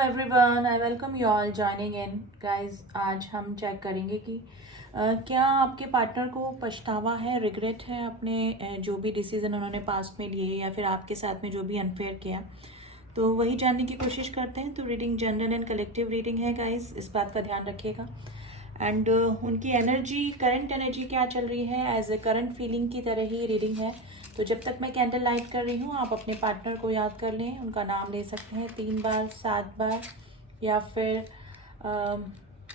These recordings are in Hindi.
Everyone, I welcome you all joining in guys. आज हम चेक करेंगे कि क्या आपके पार्टनर को पछतावा है, रिग्रेट है अपने जो भी डिसीजन उन्होंने पास्ट में लिए या फिर आपके साथ में जो भी अनफेयर किया। तो वही जानने की कोशिश करते हैं। तो reading general and collective reading है गाइस, इस बात का ध्यान रखिएगा। एंड उनकी एनर्जी, करंट एनर्जी क्या चल रही है, एज ए करंट फीलिंग की तरह ही रीडिंग है। तो जब तक मैं कैंडल लाइट कर रही हूँ, आप अपने पार्टनर को याद कर लें, उनका नाम ले सकते हैं 3 बार, 7 बार, या फिर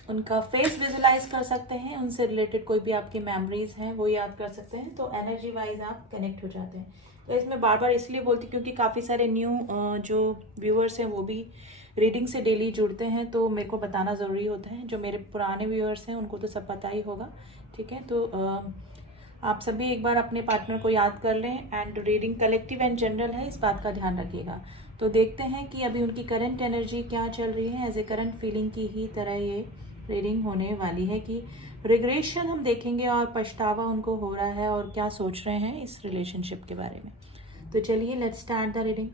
उनका फेस विजुलाइज कर सकते हैं। उनसे रिलेटेड कोई भी आपकी मेमोरीज हैं वो याद कर सकते हैं। तो एनर्जी वाइज आप कनेक्ट हो जाते हैं। तो इसमें बार बार इसलिए बोलती क्योंकि काफ़ी सारे न्यू जो व्यूअर्स हैं वो भी रीडिंग से डेली जुड़ते हैं, तो मेरे को बताना ज़रूरी होता है। जो मेरे पुराने व्यूअर्स हैं उनको तो सब पता ही होगा, ठीक है। तो आप सभी एक बार अपने पार्टनर को याद कर लें। And reading collective and general है, इस बात का ध्यान रखिएगा। तो देखते हैं कि अभी उनकी करंट एनर्जी क्या चल रही है। एज ए करंट फीलिंग की ही तरह ये रीडिंग होने वाली है कि रिग्रेशन हम देखेंगे और पछतावा उनको हो रहा है और क्या सोच रहे हैं इस रिलेशनशिप के बारे में। तो चलिए लेट्स स्टार्ट द रीडिंग।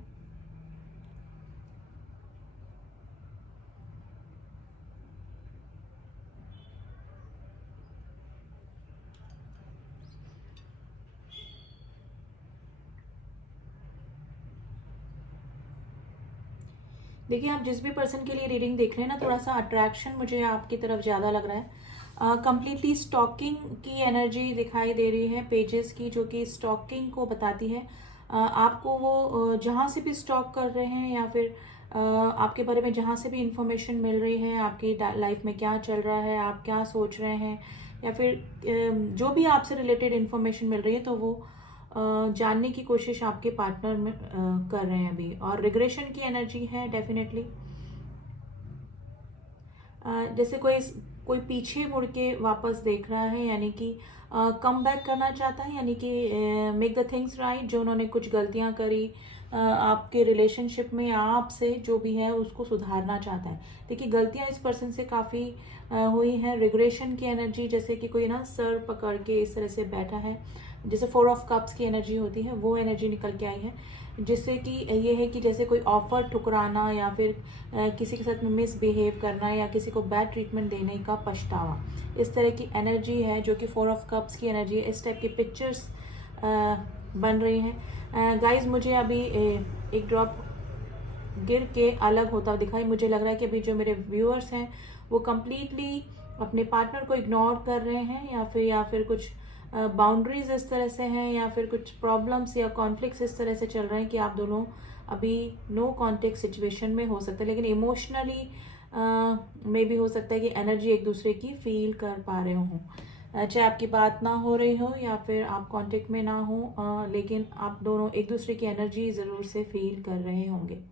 देखिए, आप जिस भी पर्सन के लिए रीडिंग देख रहे हैं ना, थोड़ा सा अट्रैक्शन मुझे आपकी तरफ ज़्यादा लग रहा है। कंप्लीटली स्टॉकिंग की एनर्जी दिखाई दे रही है पेजेस की, जो कि स्टॉकिंग को बताती है। आपको वो जहाँ से भी स्टॉक कर रहे हैं या फिर आपके बारे में जहाँ से भी इंफॉर्मेशन मिल रही है, आपकी लाइफ में क्या चल रहा है, आप क्या सोच रहे हैं, या फिर जो भी आपसे रिलेटेड इंफॉर्मेशन मिल रही है, तो वो जानने की कोशिश आपके पार्टनर में कर रहे हैं अभी। और रिग्रेशन की एनर्जी है डेफिनेटली। जैसे कोई कोई पीछे मुड़ के वापस देख रहा है, यानी कि कम बैक करना चाहता है, यानी कि मेक द थिंग्स राइट। जो उन्होंने कुछ गलतियां करी आपके रिलेशनशिप में, आपसे जो भी है उसको सुधारना चाहता है। देखिए, गलतियां इस पर्सन से काफ़ी हुई हैं। रिग्रेशन की एनर्जी, जैसे कि कोई ना सर पकड़ के इस तरह से बैठा है, जैसे 4 ऑफ कप्स की एनर्जी होती है, वो एनर्जी निकल के आई है। जिससे कि ये है कि जैसे कोई ऑफर ठुकराना या फिर किसी के साथ में मिसबिहेव करना या किसी को बैड ट्रीटमेंट देने का पछतावा, इस तरह की एनर्जी है, जो कि 4 ऑफ कप्स की एनर्जी है। इस टाइप की पिक्चर्स बन रही हैं। गाइज, मुझे अभी एक ड्रॉप गिर के अलग होता दिखाई। मुझे लग रहा है कि अभी जो मेरे व्यूअर्स हैं वो कम्प्लीटली अपने पार्टनर को इग्नोर कर रहे हैं, या फिर कुछ बाउंड्रीज इस तरह से हैं, या फिर कुछ प्रॉब्लम्स या कॉन्फ्लिक्ट्स इस तरह से चल रहे हैं कि आप दोनों अभी नो कॉन्टेक्ट सिचुएशन में हो सकते हैं। लेकिन इमोशनली में भी हो सकता है कि एनर्जी एक दूसरे की फील कर पा रहे हों। चाहे आपकी बात ना हो रही हो या फिर आप कांटेक्ट में ना हो, लेकिन आप दोनों एक दूसरे की एनर्जी ज़रूर से फील कर रहे होंगे।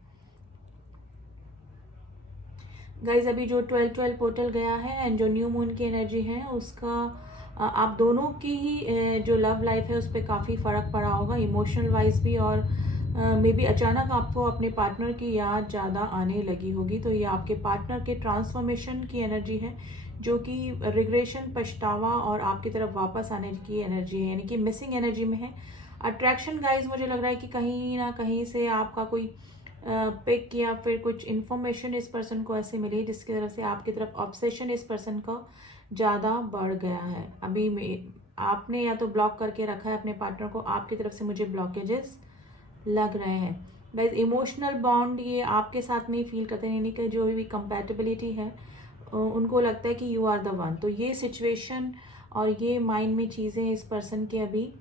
गाइज, अभी जो 12-12 पोर्टल गया है एंड जो न्यू मून की एनर्जी है, उसका आप दोनों की ही जो लव लाइफ है उस पर काफ़ी फ़र्क पड़ा होगा, इमोशनल वाइज भी। और मे बी अचानक आपको अपने पार्टनर की याद ज़्यादा आने लगी होगी। तो ये आपके पार्टनर के ट्रांसफॉर्मेशन की एनर्जी है, जो कि रिग्रेशन, पछतावा और आपकी तरफ वापस आने की एनर्जी है, यानी कि मिसिंग एनर्जी में है। अट्रैक्शन गाइज, मुझे लग रहा है कि कहीं ना कहीं से आपका कोई पिक या फिर कुछ इन्फॉर्मेशन इस पर्सन को ऐसे मिली जिसकी तरफ से आपकी तरफ ऑब्सेशन इस पर्सन का ज़्यादा बढ़ गया है। अभी आपने या तो ब्लॉक करके रखा है अपने पार्टनर को, आपकी तरफ से मुझे ब्लॉकेजेस लग रहे हैं। गाइस, इमोशनल बॉन्ड ये आपके साथ में ही फील करते हैं, यानी कि जो भी कंपैटिबिलिटी है उनको लगता है कि यू आर द वन। तो ये सिचुएशन और ये माइंड में चीज़ें इस पर्सन के अभी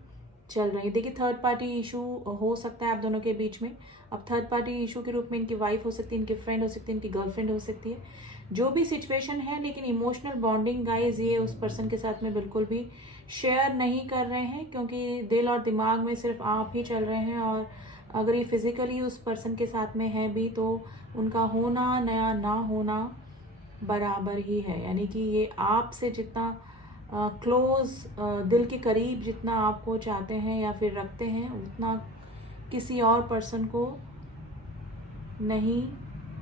चल रही है। देखिए, थर्ड पार्टी इशू हो सकता है आप दोनों के बीच में। अब थर्ड पार्टी इशू के रूप में इनकी वाइफ हो सकती है, इनकी फ्रेंड हो सकती है, इनकी गर्लफ्रेंड हो सकती है, जो भी सिचुएशन है। लेकिन इमोशनल बॉन्डिंग गाइज ये उस पर्सन के साथ में बिल्कुल भी शेयर नहीं कर रहे हैं, क्योंकि दिल और दिमाग में सिर्फ आप ही चल रहे हैं। और अगर ये फिजिकली उस पर्सन के साथ में है भी, तो उनका होना नया ना होना बराबर ही है। यानी कि ये आपसे जितना क्लोज, दिल के करीब जितना आपको चाहते हैं या फिर रखते हैं, उतना किसी और पर्सन को नहीं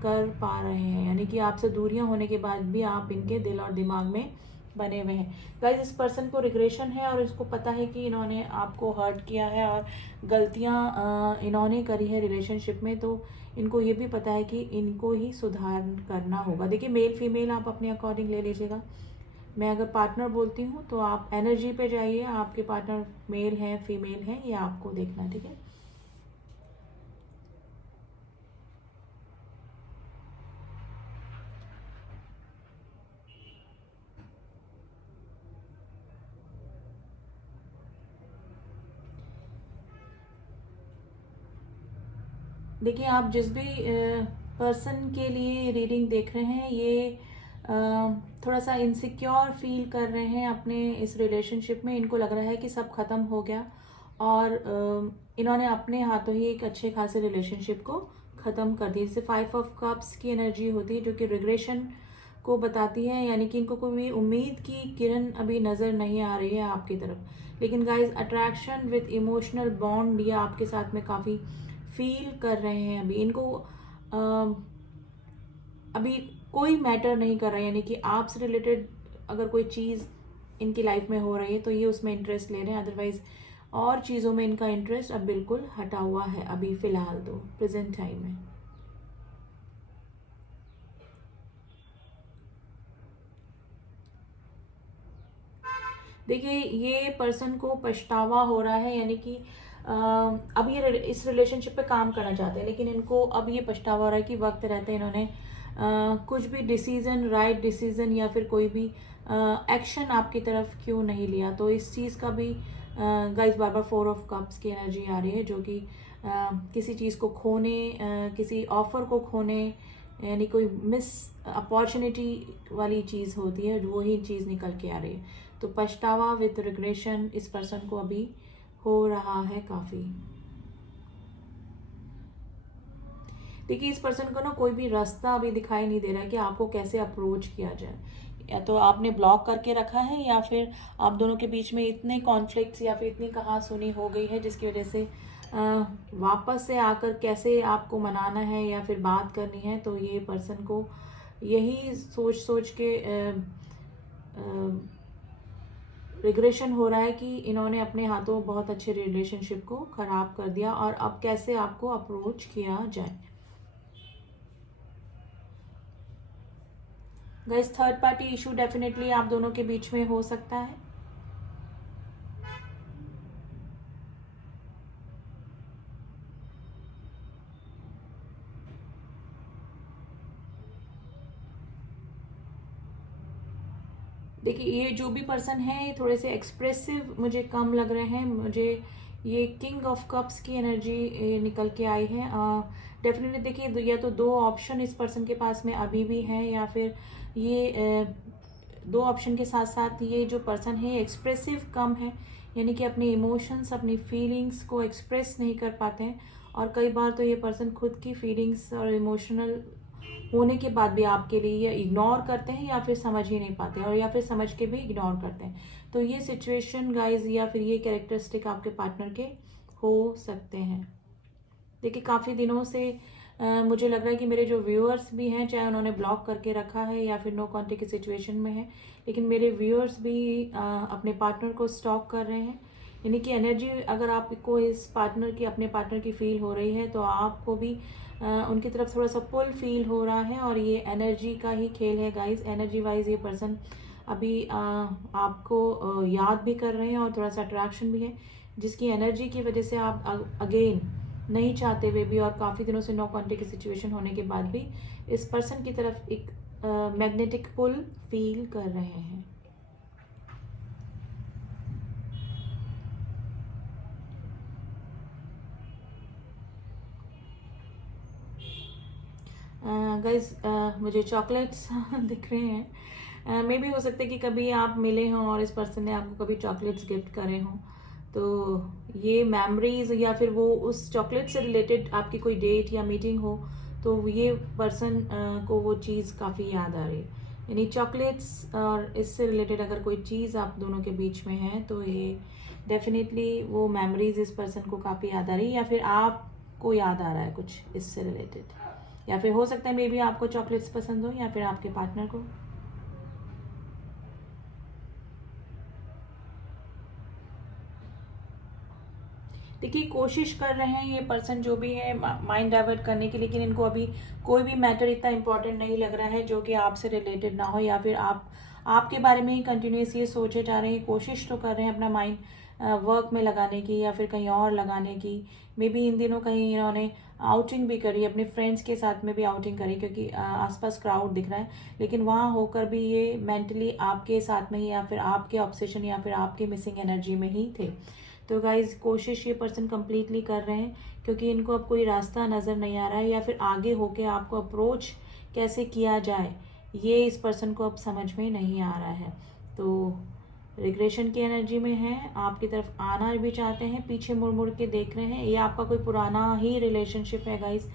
कर पा रहे हैं। यानी कि आपसे दूरियां होने के बाद भी आप इनके दिल और दिमाग में बने हुए हैं। गाइस इस पर्सन को रिग्रेशन है और इसको पता है कि इन्होंने आपको हर्ट किया है और गलतियां इन्होंने करी है रिलेशनशिप में, तो इनको ये भी पता है कि इनको ही सुधार करना होगा। देखिए मेल फीमेल आप अपने अकॉर्डिंग ले लीजिएगा। मैं अगर पार्टनर बोलती हूँ तो आप एनर्जी पे जाइए, आपके पार्टनर मेल हैं फीमेल हैं ये आपको देखना है, ठीक है। देखिए आप जिस भी पर्सन के लिए रीडिंग देख रहे हैं ये थोड़ा सा इनसिक्योर फील कर रहे हैं अपने इस रिलेशनशिप में। इनको लग रहा है कि सब खत्म हो गया और इन्होंने अपने हाथों ही एक अच्छे खासे रिलेशनशिप को ख़त्म कर दिया। जैसे 5 ऑफ कप्स की एनर्जी होती है जो कि रिग्रेशन को बताती है, यानी कि इनको कोई उम्मीद की किरण अभी नज़र नहीं आ रही है आपकी तरफ। लेकिन guys attraction with emotional bond ये आपके साथ में काफ़ी फील कर रहे हैं। अभी इनको अभी कोई मैटर नहीं कर रहा है, यानी कि आपसे रिलेटेड अगर कोई चीज़ इनकी लाइफ में हो रही है तो ये उसमें इंटरेस्ट ले रहे हैं, अदरवाइज और चीज़ों में इनका इंटरेस्ट अब बिल्कुल हटा हुआ है अभी फ़िलहाल तो प्रेजेंट टाइम में। देखिए ये पर्सन को पछतावा हो रहा है, यानी कि अब ये इस रिलेशनशिप पे काम करना चाहते हैं, लेकिन इनको अब ये पछतावा हो रहा है कि वक्त रहते इन्होंने कुछ भी डिसीजन, राइट डिसीजन या फिर कोई भी एक्शन आपकी तरफ क्यों नहीं लिया। तो इस चीज़ का भी guys bar bar 4 of cups की एनर्जी आ रही है जो कि किसी चीज़ को खोने, किसी ऑफर को खोने, यानी कोई मिस अपॉर्चुनिटी वाली चीज़ होती है, वही चीज़ निकल के आ रही है। तो पछतावा विद रिग्रेशन इस पर्सन को अभी हो रहा है काफ़ी। देखिए इस पर्सन को ना कोई भी रास्ता अभी दिखाई नहीं दे रहा है कि आपको कैसे अप्रोच किया जाए। या तो आपने ब्लॉक करके रखा है या फिर आप दोनों के बीच में इतने कॉन्फ्लिक्ट्स या फिर इतनी कहासुनी हो गई है जिसकी वजह से वापस से आकर कैसे आपको मनाना है या फिर बात करनी है। तो ये पर्सन को यही सोच सोच के रिग्रेशन हो रहा है कि इन्होंने अपने हाथों बहुत अच्छे रिलेशनशिप को ख़राब कर दिया और अब कैसे आपको अप्रोच किया जाए। Guys third party issue definitely आप दोनों के बीच में हो सकता है। देखिए ये जो भी पर्सन है ये थोड़े से एक्सप्रेसिव मुझे कम लग रहे हैं। मुझे ये किंग ऑफ कप्स की एनर्जी निकल के आई है। डेफिनेटली देखिए या तो 2 ऑप्शन इस पर्सन के पास में अभी भी हैं या फिर ये 2 ऑप्शन के साथ साथ ये जो पर्सन है एक्सप्रेसिव कम है, यानी कि अपने इमोशंस, अपनी फीलिंग्स को एक्सप्रेस नहीं कर पाते हैं। और कई बार तो ये पर्सन खुद की फीलिंग्स और इमोशनल होने के बाद भी आपके लिए ये इग्नोर करते हैं या फिर समझ ही नहीं पाते और या फिर समझ के भी इग्नोर करते हैं। तो ये सिचुएशन गाइज या फिर ये कैरेक्टरिस्टिक आपके पार्टनर के हो सकते हैं। देखिए काफ़ी दिनों से मुझे लग रहा है कि मेरे जो व्यूअर्स भी हैं, चाहे उन्होंने ब्लॉक करके रखा है या फिर नो कॉन्टेक्ट की सिचुएशन में है, लेकिन मेरे व्यूअर्स भी अपने पार्टनर को स्टॉक कर रहे हैं। यानी कि एनर्जी अगर आपको इस पार्टनर की, अपने पार्टनर की फील हो रही है तो आपको भी उनकी तरफ थोड़ा सा पुल फील हो रहा है और ये एनर्जी का ही खेल है गाइस। एनर्जी वाइज ये पर्सन अभी आपको याद भी कर रहे हैं और थोड़ा सा अट्रैक्शन भी है, जिसकी एनर्जी की वजह से आप अगेन नहीं चाहते हुए भी और काफ़ी दिनों से नो कॉन्टेक्ट की सिचुएशन होने के बाद भी इस पर्सन की तरफ एक मैग्नेटिक पुल फील कर रहे हैं। गाइज मुझे चॉकलेट्स दिख रहे हैं। मे भी हो सकता है कि कभी आप मिले हों और इस पर्सन ने आपको कभी चॉकलेट्स गिफ्ट करे हों, तो ये मेमोरीज या फिर वो उस चॉकलेट से रिलेटेड आपकी कोई डेट या मीटिंग हो तो ये पर्सन को वो चीज़ काफ़ी याद आ रही है। यानी चॉकलेट्स और इससे रिलेटेड अगर कोई चीज़ आप दोनों के बीच में है तो ये डेफिनेटली वो मेमोरीज इस पर्सन को काफ़ी याद आ रही है या फिर आपको याद आ रहा है कुछ इससे रिलेटेड, या फिर हो सकता है मे बी आपको चॉकलेट्स पसंद हो या फिर आपके पार्टनर को। देखिए कोशिश कर रहे हैं ये पर्सन जो भी है माइंड डाइवर्ट करने की, लेकिन इनको अभी कोई भी मैटर इतना इंपॉर्टेंट नहीं लग रहा है जो कि आपसे रिलेटेड ना हो, या फिर आप आपके बारे में ही कंटिन्यूस ये सोचे जा रहे हैं। कोशिश तो कर रहे हैं अपना माइंड वर्क में लगाने की या फिर कहीं और लगाने की। मे बी इन दिनों कहीं इन्होंने आउटिंग भी करी, अपने फ्रेंड्स के साथ में भी आउटिंग करी, क्योंकि आसपास क्राउड दिख रहा है, लेकिन वहाँ होकर भी ये मेंटली आपके साथ में ही या फिर आपके ऑब्सेशन या फिर आपके मिसिंग एनर्जी में ही थे। तो गाइज कोशिश ये पर्सन कंप्लीटली कर रहे हैं, क्योंकि इनको अब कोई रास्ता नज़र नहीं आ रहा है, या फिर आगे होके आपको अप्रोच कैसे किया जाए ये इस पर्सन को अब समझ में नहीं आ रहा है। तो रिग्रेशन की एनर्जी में है, आपकी तरफ आना भी चाहते हैं, पीछे मुड़ मुड़ के देख रहे हैं। ये आपका कोई पुराना ही रिलेशनशिप है गाइस,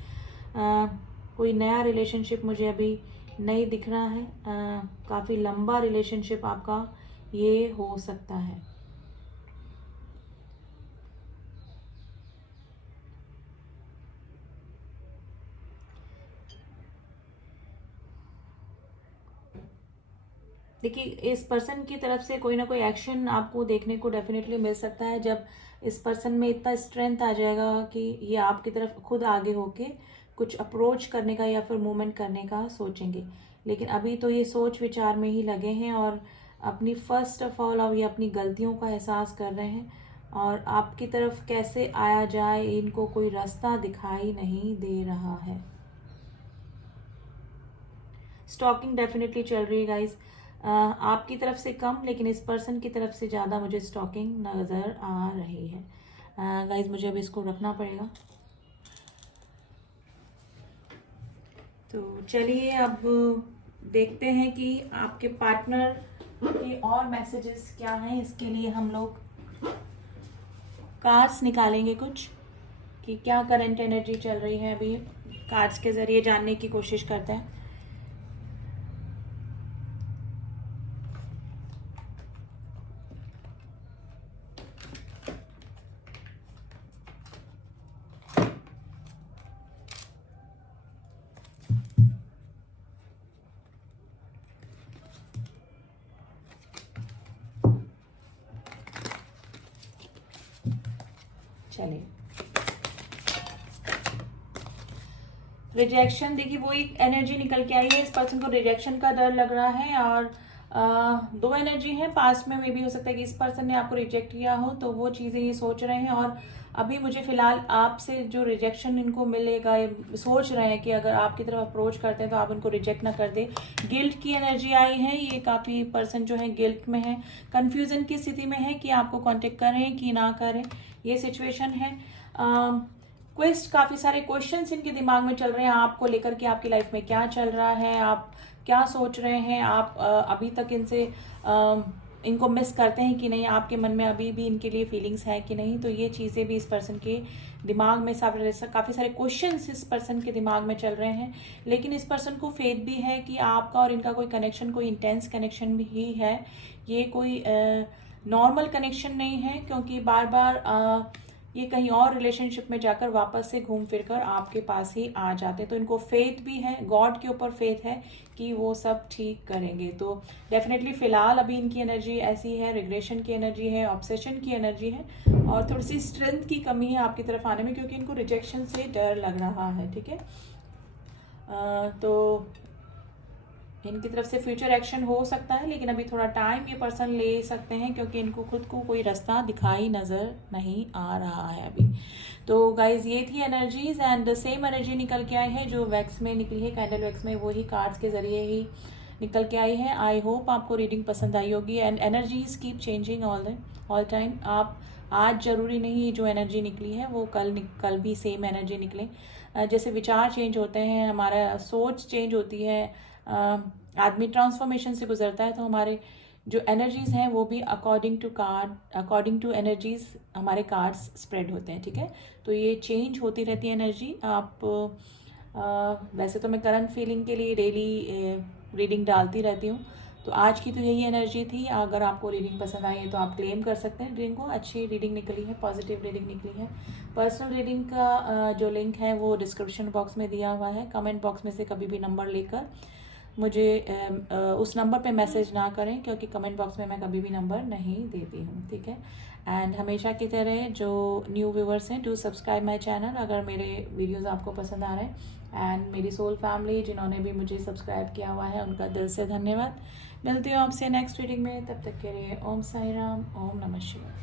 कोई नया रिलेशनशिप मुझे अभी नहीं दिख रहा है। काफ़ी लंबा रिलेशनशिप आपका ये हो सकता है। देखिए इस पर्सन की तरफ से कोई ना कोई एक्शन आपको देखने को डेफिनेटली मिल सकता है, जब इस पर्सन में इतना स्ट्रेंथ आ जाएगा कि ये आपकी तरफ खुद आगे होके कुछ अप्रोच करने का या फिर मूवमेंट करने का सोचेंगे। लेकिन अभी तो ये सोच विचार में ही लगे हैं और अपनी फर्स्ट ऑफ ऑल अब ये अपनी गलतियों का एहसास कर रहे हैं, और आपकी तरफ कैसे आया जाए इनको कोई रास्ता दिखाई नहीं दे रहा है। स्टॉकिंग डेफिनेटली चल रही है गाइस, आपकी तरफ से कम, लेकिन इस पर्सन की तरफ से ज़्यादा मुझे स्टॉकिंग नज़र आ रही है। गाइस मुझे अब इसको रखना पड़ेगा। तो चलिए अब देखते हैं कि आपके पार्टनर के और मैसेजेस क्या हैं। इसके लिए हम लोग कार्ड्स निकालेंगे कुछ, कि क्या करंट एनर्जी चल रही है अभी, कार्ड्स के ज़रिए जानने की कोशिश करते हैं। चलिए रिजेक्शन, देखिए वो एक एनर्जी निकल के आई है, इस पर्सन को रिजेक्शन का डर लग रहा है, और दो एनर्जी है पास्ट में। मे भी हो सकता है कि इस पर्सन ने आपको रिजेक्ट किया हो, तो वो चीज़ें ये सोच रहे हैं, और अभी मुझे फिलहाल आपसे जो रिजेक्शन इनको मिलेगा, ये सोच रहे हैं कि अगर आपकी तरफ अप्रोच करते हैं तो आप उनको रिजेक्ट ना कर दे। गिल्ट की एनर्जी आई है, ये काफ़ी पर्सन जो है गिल्ट में है, कन्फ्यूज़न की स्थिति में है कि आपको कॉन्टेक्ट करें कि ना करें, ये सिचुएशन है। क्वेस्ट, काफ़ी सारे क्वेश्चंस इनके दिमाग में चल रहे हैं आपको लेकर के, आपकी लाइफ में क्या चल रहा है, आप क्या सोच रहे हैं, आप अभी तक इनसे इनको मिस करते हैं कि नहीं, आपके मन में अभी भी इनके लिए फीलिंग्स है कि नहीं। तो ये चीज़ें भी इस पर्सन के दिमाग में काफ़ी सारे क्वेश्चंस इस पर्सन के दिमाग में चल रहे हैं, लेकिन इस पर्सन को फेथ भी है कि आपका और इनका कोई कनेक्शन, कोई इंटेंस कनेक्शन भी है। ये कोई नॉर्मल कनेक्शन नहीं है, क्योंकि बार बार ये कहीं और रिलेशनशिप में जाकर वापस से घूम फिर कर आपके पास ही आ जाते हैं। तो इनको फेथ भी है, गॉड के ऊपर फेथ है कि वो सब ठीक करेंगे। तो डेफिनेटली फिलहाल अभी इनकी एनर्जी ऐसी है, रिग्रेशन की एनर्जी है, ऑब्सेशन की एनर्जी है, और थोड़ी सी स्ट्रेंथ की कमी है आपकी तरफ आने में, क्योंकि इनको रिजेक्शन से डर लग रहा है। ठीक है, तो इनकी तरफ से फ्यूचर एक्शन हो सकता है, लेकिन अभी थोड़ा टाइम ये पर्सन ले सकते हैं, क्योंकि इनको खुद को कोई रास्ता दिखाई नज़र नहीं आ रहा है अभी। तो गाइज ये थी एनर्जीज, एंड सेम एनर्जी निकल के आई है जो वैक्स में निकली है, कैंडल वैक्स में, वही कार्ड्स के ज़रिए ही निकल के आई है। आई होप आपको रीडिंग पसंद आई होगी, and energies keep changing all time. आप आज ज़रूरी नहीं जो एनर्जी निकली है वो कल भी सेम एनर्जी निकले। जैसे विचार चेंज होते हैं, हमारा सोच चेंज होती है, आदमी ट्रांसफॉर्मेशन से गुजरता है, तो हमारे जो एनर्जीज हैं वो भी अकॉर्डिंग टू एनर्जीज हमारे कार्ड्स स्प्रेड होते हैं। ठीक है, तो ये चेंज होती रहती है एनर्जी। आप वैसे तो मैं करंट फीलिंग के लिए डेली रीडिंग डालती रहती हूँ, तो आज की तो यही एनर्जी थी। अगर आपको रीडिंग पसंद आई है तो आप क्लेम कर सकते हैं रीडिंग को, अच्छी रीडिंग निकली है, पॉजिटिव रीडिंग निकली है। पर्सनल रीडिंग का जो लिंक है वो डिस्क्रिप्शन बॉक्स में दिया हुआ है, कमेंट बॉक्स में से कभी भी नंबर लेकर मुझे उस नंबर पे मैसेज ना करें, क्योंकि कमेंट बॉक्स में मैं कभी भी नंबर नहीं देती हूँ, ठीक है। एंड हमेशा की तरह जो न्यू व्यूवर्स हैं, डू सब्सक्राइब माय चैनल अगर मेरे वीडियोस आपको पसंद आ रहे हैं। एंड मेरी सोल फैमिली जिन्होंने भी मुझे सब्सक्राइब किया हुआ है, उनका दिल से धन्यवाद। मिलती हूँ आपसे नेक्स्ट रीडिंग में, तब तक के लिए ओम साई राम, ओम नमः शिवाय।